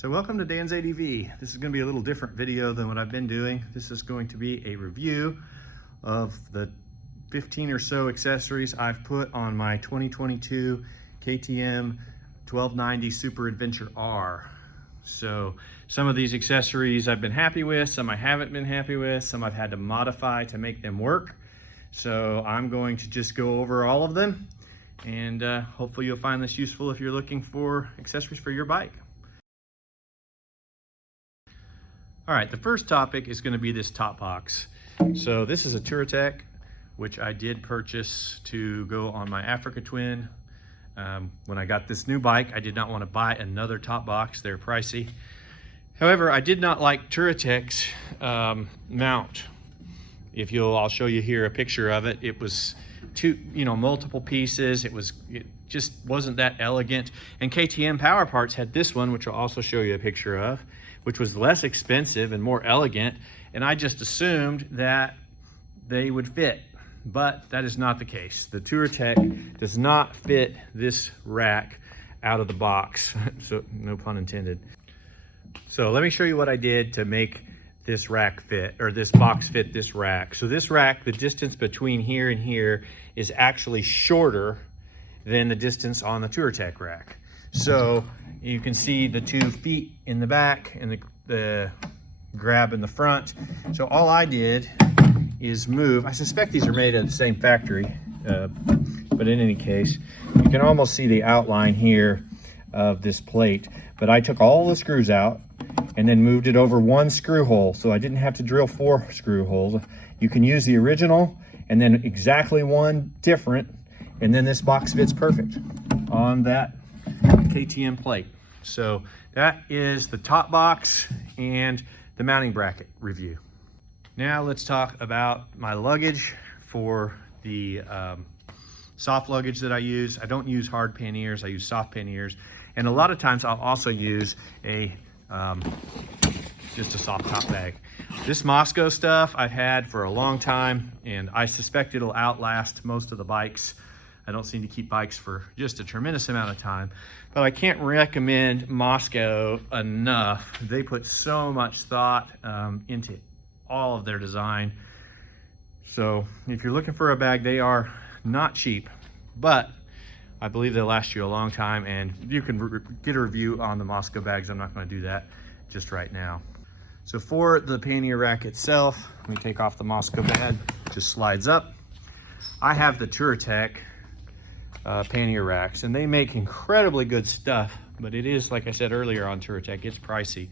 So welcome to Dan's ADV. This is going to be a little different video than what I've been doing. This is going to be a review of the 15 or so accessories I've put on my 2022 KTM 1290 Super Adventure R. So some of these accessories I've been happy with, some I haven't been happy with, some I've had to modify to make them work. So I'm going to just go over all of them, and hopefully you'll find this useful if you're looking for accessories for your bike. All right, the first topic is going to be this top box. So this is a Touratech, which I did purchase to go on my Africa Twin. When I got this new bike, I did not want to buy another top box. They're pricey. However, I did not like Touratech's mount. I'll show you here a picture of it. It was multiple pieces. It just wasn't that elegant. And KTM Power Parts had this one, which I'll also show you a picture of, which was less expensive and more elegant. And I just assumed that they would fit, but that is not the case. The Touratech does not fit this rack out of the box. So no pun intended. So let me show you what I did to make this rack fit, or this box fit this rack. So this rack, the distance between here and here is actually shorter than the distance on the Touratech rack. So you can see the 2 feet in the back and the grab in the front. So all I did is move. I suspect these are made at the same factory, but in any case, you can almost see the outline here of this plate. But I took all the screws out and then moved it over 1 screw hole, so I didn't have to drill 4 screw holes. You can use the original and then exactly 1 different, and then this box fits perfect on that KTM plate. So that is the top box and the mounting bracket review. Now let's talk about my luggage for the soft luggage that I use. I don't use hard panniers, I use soft panniers. And a lot of times I'll also use just a soft top bag. This Mosko stuff I've had for a long time, and I suspect it'll outlast most of the bikes. I don't seem to keep bikes for just a tremendous amount of time, but I can't recommend Mosko enough. They put so much thought into all of their design. So if you're looking for a bag, they are not cheap, but I believe they'll last you a long time, and you can get a review on the Mosko bags. I'm not going to do that just right now. So for the pannier rack itself, let me take off the Mosko bag, just slides up. I have the Touratech pannier racks, and they make incredibly good stuff, but it is, like I said earlier on Touratech, it's pricey.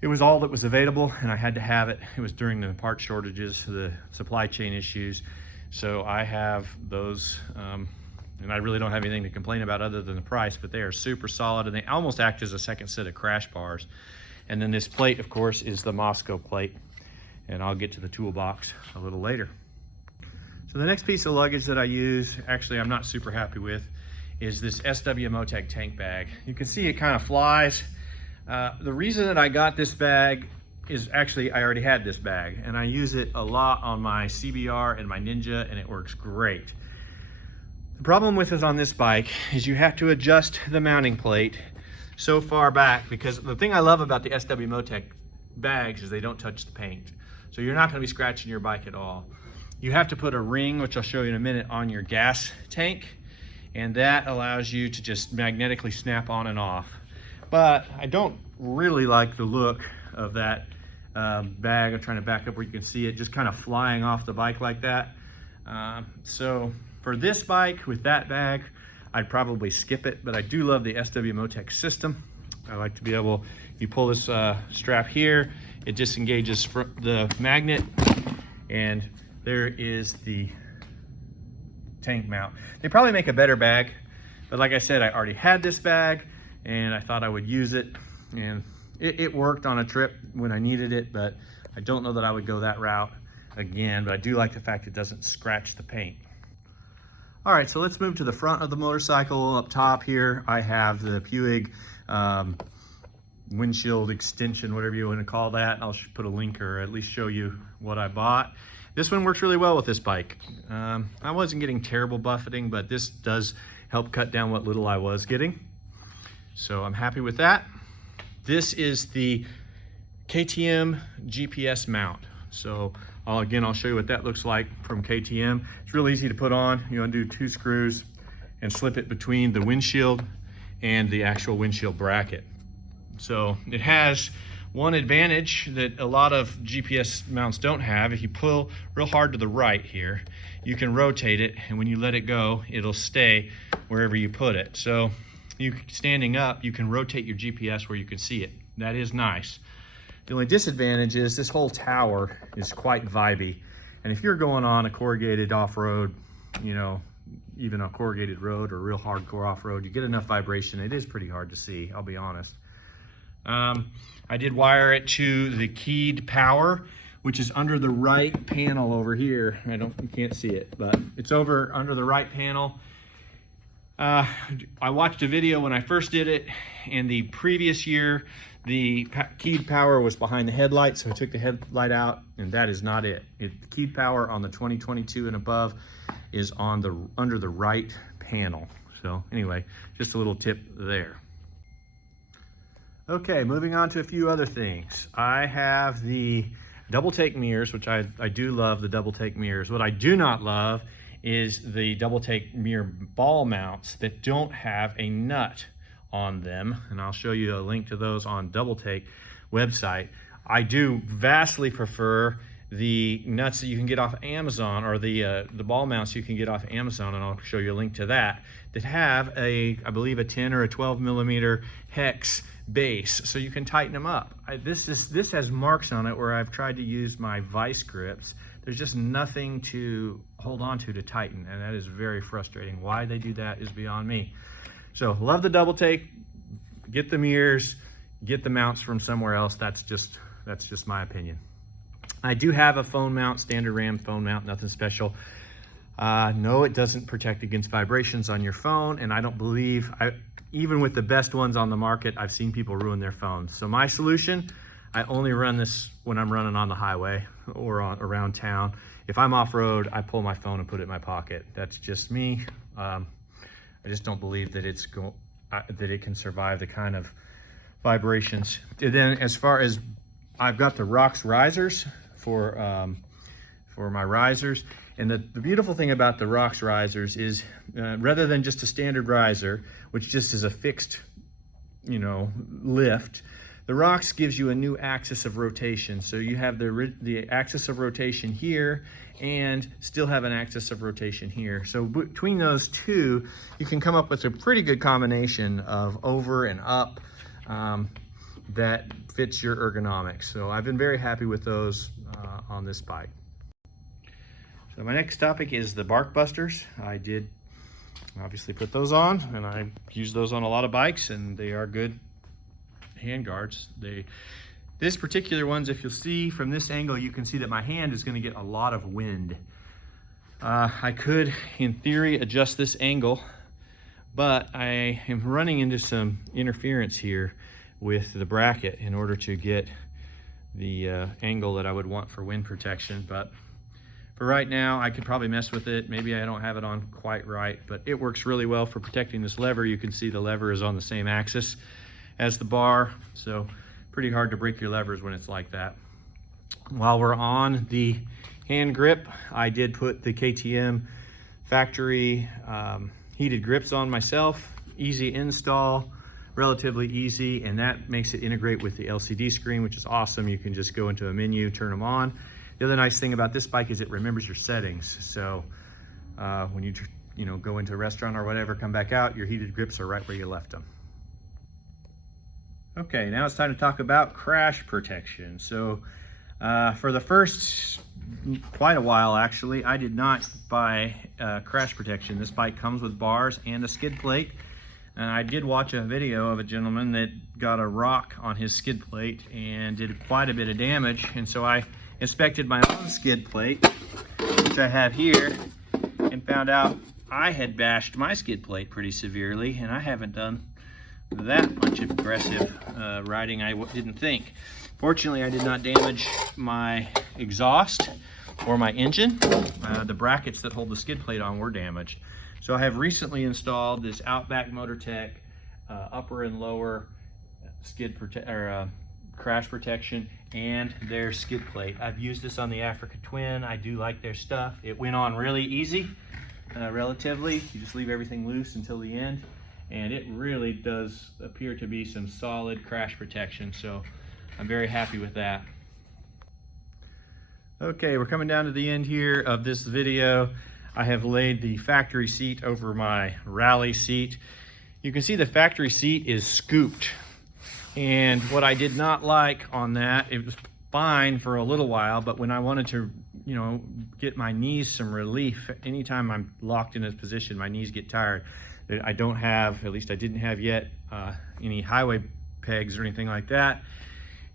It was all that was available, and I had to have it. It was during the part shortages, the supply chain issues. So I have those, and I really don't have anything to complain about other than the price, but they are super solid, and they almost act as a second set of crash bars. And then this plate, of course, is the Mosko plate, and I'll get to the toolbox a little later. So the next piece of luggage that I use, actually I'm not super happy with, is this Motech tank bag. You can see it kind of flies. The reason that I got this bag is actually I already had this bag, and I use it a lot on my CBR and my Ninja, and it works great. The problem with it on this bike is you have to adjust the mounting plate so far back, because the thing I love about the Motech bags is they don't touch the paint. So you're not going to be scratching your bike at all. You have to put a ring, which I'll show you in a minute, on your gas tank, and that allows you to just magnetically snap on and off. But I don't really like the look of that bag. I'm trying to back up where you can see it just kind of flying off the bike like that. So for this bike with that bag, I'd probably skip it, but I do love the Motech system. I like to be able, you pull this strap here, it disengages the magnet, and there is the tank mount. They probably make a better bag, but like I said, I already had this bag, and I thought I would use it, and it worked on a trip when I needed it, but I don't know that I would go that route again, but I do like the fact it doesn't scratch the paint. All right, so let's move to the front of the motorcycle. Up top here, I have the Puig windshield extension, whatever you want to call that. I'll put a link or at least show you what I bought. This one works really well with this bike. I wasn't getting terrible buffeting, but this does help cut down what little I was getting. So I'm happy with that. This is the KTM GPS mount. So again, I'll show you what that looks like from KTM. It's real easy to put on. You undo 2 screws and slip it between the windshield and the actual windshield bracket. So it has one advantage that a lot of GPS mounts don't have. If you pull real hard to the right here, you can rotate it, and when you let it go, it'll stay wherever you put it. So you standing up, you can rotate your GPS where you can see it. That is nice. The only disadvantage is this whole tower is quite vibey. And if you're going on a corrugated off-road, you know, even a corrugated road or real hardcore off-road, you get enough vibration. It is pretty hard to see, I'll be honest. I did wire it to the keyed power, which is under the right panel over here. You can't see it, but it's over under the right panel. I watched a video when I first did it, and the previous year, the keyed power was behind the headlight, so I took the headlight out, and that is not it. The keyed power on the 2022 and above is on under the right panel. So anyway, just a little tip there. Okay, moving on to a few other things. I have the double take mirrors, which I do love the double take mirrors. What I do not love is the double take mirror ball mounts that don't have a nut on them, and I'll show you a link to those on Double Take website. I do vastly prefer the nuts that you can get off Amazon, or the ball mounts you can get off Amazon, and I'll show you a link to that have I believe a 10 or a 12 millimeter hex base, so you can tighten them up. This has marks on it where I've tried to use my vice grips. There's just nothing to hold on to tighten, and that is very frustrating. Why they do that is beyond me. So love the double take, get the mirrors, get the mounts from somewhere else. That's just my opinion. I do have a phone mount, standard RAM phone mount, nothing special. No, it doesn't protect against vibrations on your phone, and I don't believe, even with the best ones on the market, I've seen people ruin their phones. So my solution, I only run this when I'm running on the highway or around town. If I'm off-road, I pull my phone and put it in my pocket. That's just me. I just don't believe that that it can survive the kind of vibrations. And then as far as, I've got the ROX risers for my risers. And the beautiful thing about the ROX risers is rather than just a standard riser, which just is a fixed, lift, the ROX gives you a new axis of rotation. So you have the axis of rotation here and still have an axis of rotation here. So between those two, you can come up with a pretty good combination of over and up that fits your ergonomics. So I've been very happy with those on this bike. So my next topic is the bark busters. I did obviously put those on, and I use those on a lot of bikes, and they are good hand guards. This particular ones, if you'll see from this angle, you can see that my hand is going to get a lot of wind. I could, in theory, adjust this angle, but I am running into some interference here with the bracket in order to get the angle that I would want for wind protection. But for right now, I could probably mess with it. Maybe I don't have it on quite right, but it works really well for protecting this lever. You can see the lever is on the same axis as the bar, so pretty hard to break your levers when it's like that. While we're on the hand grip, I did put the KTM factory heated grips on myself. Easy install, relatively easy, and that makes it integrate with the LCD screen, which is awesome. You can just go into a menu, turn them on. The other nice thing about this bike is it remembers your settings. So when you go into a restaurant or whatever, come back out, your heated grips are right where you left them. Okay, now it's time to talk about crash protection. So for the first quite a while, actually, I did not buy crash protection. This bike comes with bars and a skid plate. And I did watch a video of a gentleman that got a rock on his skid plate and did quite a bit of damage. And so I inspected my own skid plate, which I have here, and found out I had bashed my skid plate pretty severely, and I haven't done that much aggressive riding, I didn't think. Fortunately, I did not damage my exhaust or my engine. The brackets that hold the skid plate on were damaged. So I have recently installed this Outbackmotortek upper and lower crash protection and their skid plate. I've used this on the Africa Twin. I do like their stuff. It went on really easy, relatively. You just leave everything loose until the end, and it really does appear to be some solid crash protection, so I'm very happy with that. Okay, we're coming down to the end here of this video. I have laid the factory seat over my rally seat. You can see the factory seat is scooped. And what I did not like on that, it was fine for a little while, but when I wanted to, you know, get my knees some relief, anytime I'm locked in this position, my knees get tired. I don't have, at least I didn't have yet, any highway pegs or anything like that.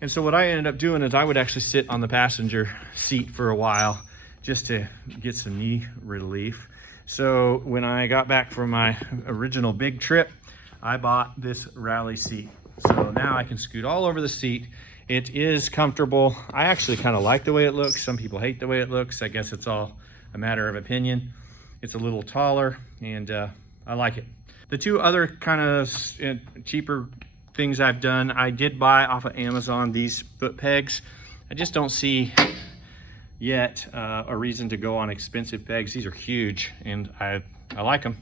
And so what I ended up doing is I would actually sit on the passenger seat for a while just to get some knee relief. So when I got back from my original big trip, I bought this rally seat. So now I can scoot all over the seat. It is comfortable. I actually kind of like the way it looks. Some people hate the way it looks. I guess it's all a matter of opinion. It's a little taller, and I like it. The two other kind of cheaper things I've done, I did buy off of Amazon these foot pegs. I just don't see yet a reason to go on expensive pegs. These are huge, and I like them.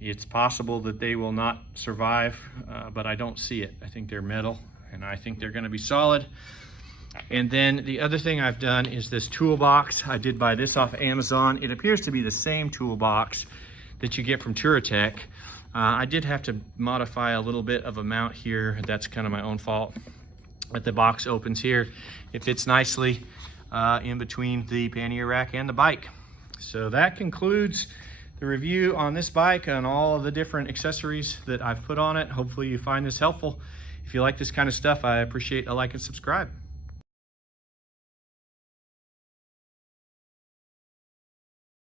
It's possible that they will not survive, but I don't see it. I think they're metal, and I think they're gonna be solid. And then the other thing I've done is this toolbox. I did buy this off Amazon. It appears to be the same toolbox that you get from Touratech. I did have to modify a little bit of a mount here. That's kind of my own fault. But the box opens here. It fits nicely in between the pannier rack and the bike. So that concludes the review on this bike and all of the different accessories that I've put on it. Hopefully you find this helpful. If you like this kind of stuff, I appreciate a like and subscribe.